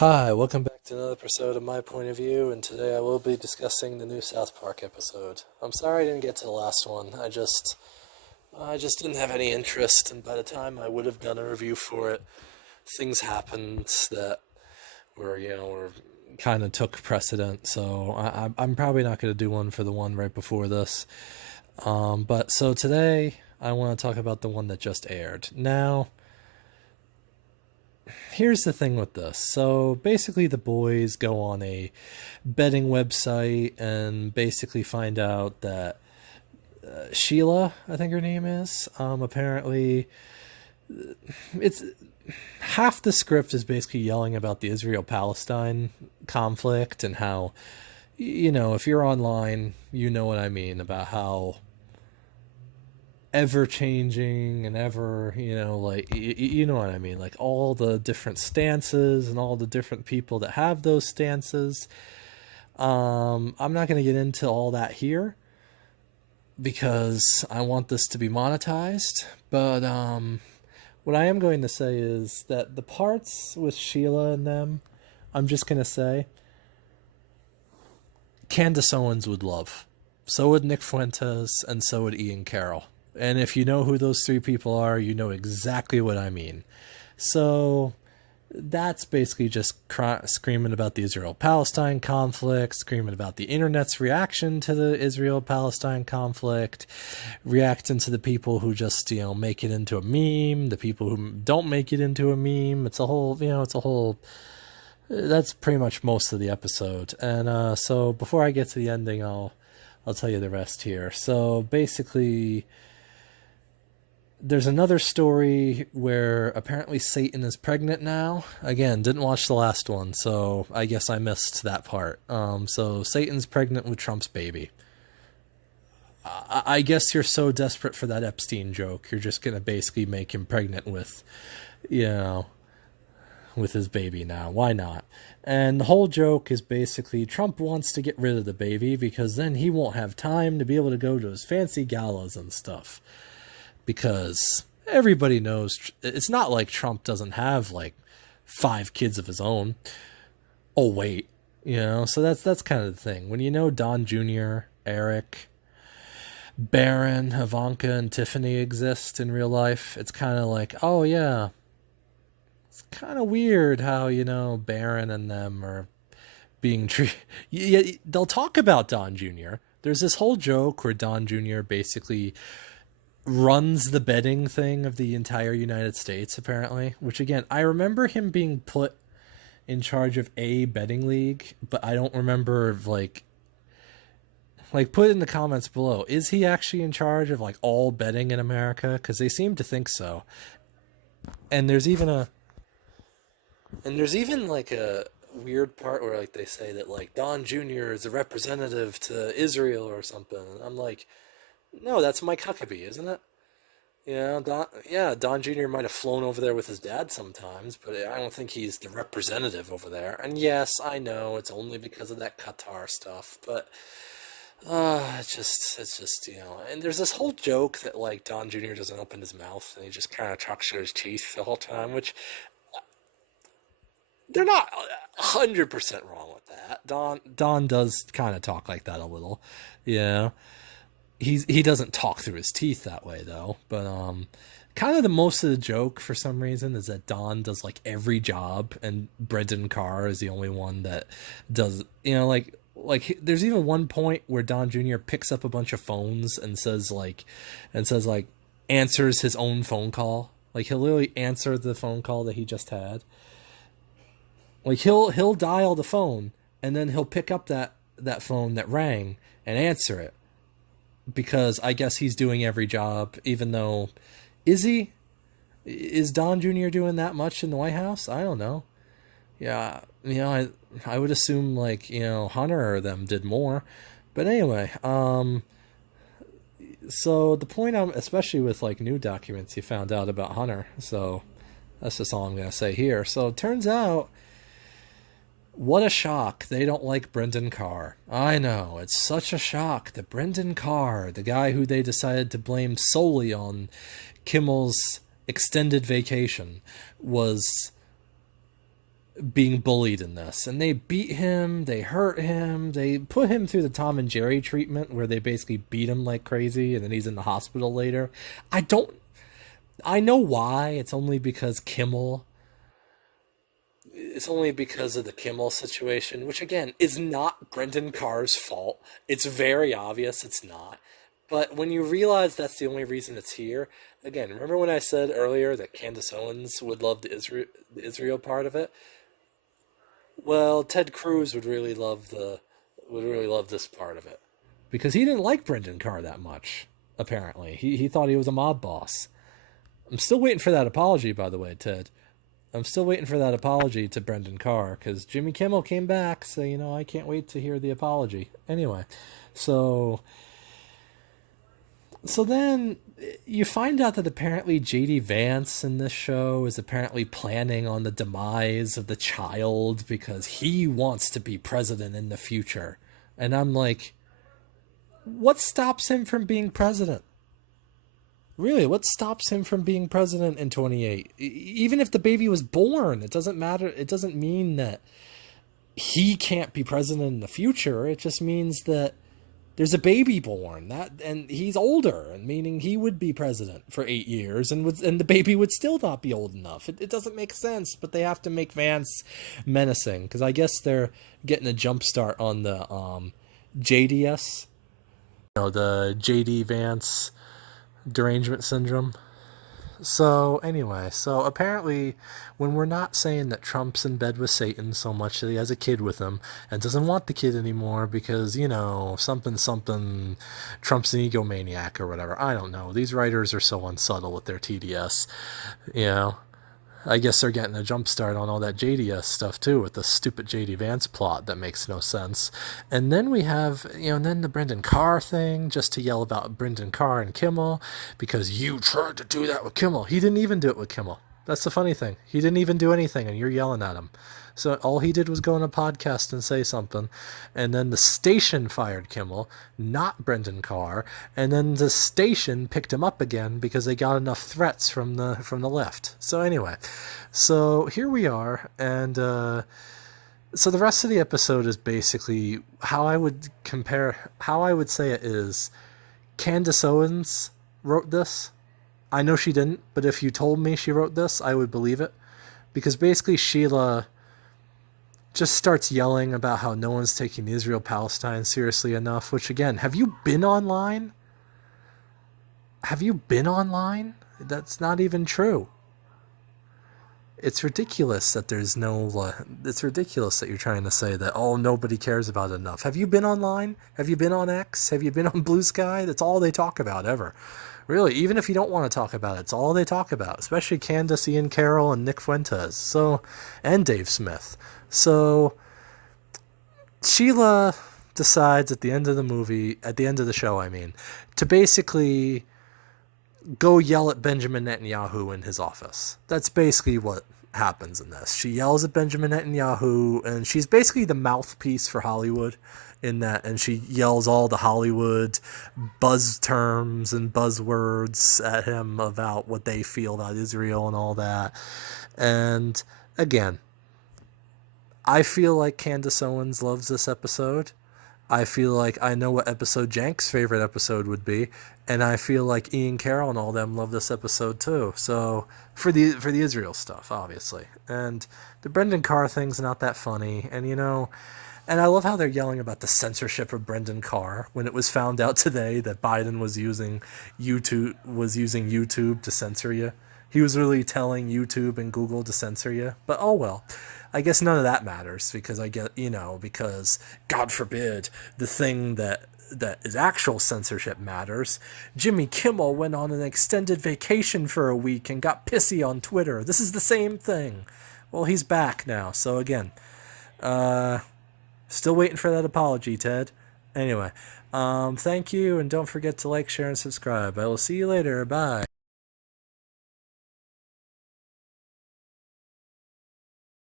Hi, welcome back to another episode of My Point of View, and today I will be discussing the new South Park episode. I'm sorry I didn't get to the last one. I just didn't have any interest, and by the time I would have done a review for it, things happened that were kind of took precedent. So I'm probably not going to do one for the one right before this. But so today I want to talk about the one that just aired. Now, here's the thing with this. So basically, the boys go on a betting website and basically find out that Sheila, I think her name is, apparently it's half the script is basically yelling about the Israel-Palestine conflict and how, if you're online, you know what I mean about how ever changing and ever, like you know what I mean, like all the different stances and all the different people that have those stances. I'm not going to get into all that here because I want this to be monetized, but what I am going to say is that the parts with Sheila and them, I'm just going to say Candace Owens would love. So would Nick Fuentes, and so would Ian Carroll. And if you know who those three people are, you know exactly what I mean. So that's basically just screaming about the Israel-Palestine conflict, screaming about the internet's reaction to the Israel-Palestine conflict, reacting to the people who just, make it into a meme, the people who don't make it into a meme. That's pretty much most of the episode. And so before I get to the ending, I'll tell you the rest here. So basically, there's another story where apparently Satan is pregnant now. Again, didn't watch the last one, so I guess I missed that part. So Satan's pregnant with Trump's baby. I guess you're so desperate for that Epstein joke, you're just going to basically make him pregnant with, with his baby now. Why not? And the whole joke is basically Trump wants to get rid of the baby because then he won't have time to be able to go to his fancy galas and stuff. Because everybody knows it's not like Trump doesn't have like 5 kids of his own. Oh wait, so that's kind of the thing. When Don Jr., Eric, Barron, Ivanka, and Tiffany exist in real life, it's kind of like, oh yeah, it's kind of weird how Barron and them are being treated. Yeah, they'll talk about Don Jr. There's this whole joke where Don Jr. basically runs the betting thing of the entire United States, apparently, which again, I remember him being put in charge of a betting league, but I don't remember like put in the comments below, is he actually in charge of like all betting in America? Because they seem to think so. And there's even like a weird part where like they say that like Don Jr. is a representative to Israel or something. And I'm like, no, that's Mike Huckabee, isn't it? Don Jr. might have flown over there with his dad sometimes, but I don't think he's the representative over there. And yes, I know it's only because of that Qatar stuff, but it's just. And there's this whole joke that like Don Jr. doesn't open his mouth and he just kind of talks through his teeth the whole time, which they're not 100% wrong with that. Don does kind of talk like that a little, yeah. He doesn't talk through his teeth that way though, but kind of the most of the joke for some reason is that Don does like every job and Brendan Carr is the only one that does, there's even one point where Don Jr. picks up a bunch of phones and says answers his own phone call. Like he'll literally answer the phone call that he just had. Like he'll dial the phone and then he'll pick up that phone that rang and answer it. Because I guess he's doing every job, even though, is Don Jr. doing that much in the White House? I don't know. Yeah, I would assume like, Hunter or them did more. But anyway, so the point especially with like new documents you found out about Hunter, so that's just all I'm going to say here. So it turns out, what a shock. They don't like Brendan Carr. I know, it's such a shock that Brendan Carr, the guy who they decided to blame solely on Kimmel's extended vacation, was being bullied in this, and they beat him, they hurt him, they put him through the Tom and Jerry treatment where they basically beat him like crazy, and then he's in the hospital later. I know why. It's only because of the Kimmel situation, which again is not Brendan Carr's fault. It's very obvious it's not. But when you realize that's the only reason it's here, again, remember when I said earlier that Candace Owens would love the Israel part of it? Well, Ted Cruz would really love this part of it because he didn't like Brendan Carr that much. Apparently, he thought he was a mob boss. I'm still waiting for that apology, by the way, Ted. I'm still waiting for that apology to Brendan Carr because Jimmy Kimmel came back, so I can't wait to hear the apology. Anyway, so then you find out that apparently JD Vance in this show is apparently planning on the demise of the child because he wants to be president in the future. And I'm like, what stops him from being president? Really, what stops him from being president in 28? Even if the baby was born, it doesn't matter. It doesn't mean that he can't be president in the future. It just means that there's a baby born, and he's older, and meaning he would be president for 8 years, and the baby would still not be old enough. It doesn't make sense, but they have to make Vance menacing because I guess they're getting a jump start on the JDS, the JD Vance derangement syndrome. So anyway, so apparently when we're not saying that Trump's in bed with Satan so much that he has a kid with him and doesn't want the kid anymore because, something, Trump's an egomaniac or whatever. I don't know. These writers are so unsubtle with their TDS. I guess they're getting a jump start on all that JDS stuff too with the stupid JD Vance plot that makes no sense. And then we have, then the Brendan Carr thing just to yell about Brendan Carr and Kimmel because you tried to do that with Kimmel. He didn't even do it with Kimmel. That's the funny thing. He didn't even do anything and you're yelling at him. So all he did was go on a podcast and say something, and then the station fired Kimmel, not Brendan Carr, and then the station picked him up again because they got enough threats from the left. So anyway, so here we are, and so the rest of the episode is basically how I would say it is Candace Owens wrote this. I know she didn't, but if you told me she wrote this, I would believe it. Because basically Sheila just starts yelling about how no one's taking Israel-Palestine seriously enough, which again, have you been online? Have you been online? That's not even true. It's ridiculous that it's ridiculous that you're trying to say that, nobody cares about it enough. Have you been online? Have you been on X? Have you been on Blue Sky? That's all they talk about ever. Really, even if you don't want to talk about it, it's all they talk about, especially Candace, Ian Carroll, and Nick Fuentes, and Dave Smith. So Sheila decides at the end of the show, to basically go yell at Benjamin Netanyahu in his office. That's basically what happens in this. She yells at Benjamin Netanyahu, and she's basically the mouthpiece for Hollywood in that, and she yells all the Hollywood buzz terms and buzzwords at him about what they feel about Israel and all that. And again, I feel like Candace Owens loves this episode. I feel like I know what episode Jank's favorite episode would be, and I feel like Ian Carroll and all them love this episode too. So for the Israel stuff, obviously, and the Brendan Carr thing's not that funny, and and I love how they're yelling about the censorship of Brendan Carr when it was found out today that Biden was using YouTube to censor you. He was really telling YouTube and Google to censor you, but oh well. I guess none of that matters because because God forbid the thing that is actual censorship matters. Jimmy Kimmel went on an extended vacation for a week and got pissy on Twitter. This is the same thing. Well, he's back now. So again, still waiting for that apology, Ted. Anyway, thank you, and don't forget to like, share, and subscribe. I will see you later. Bye.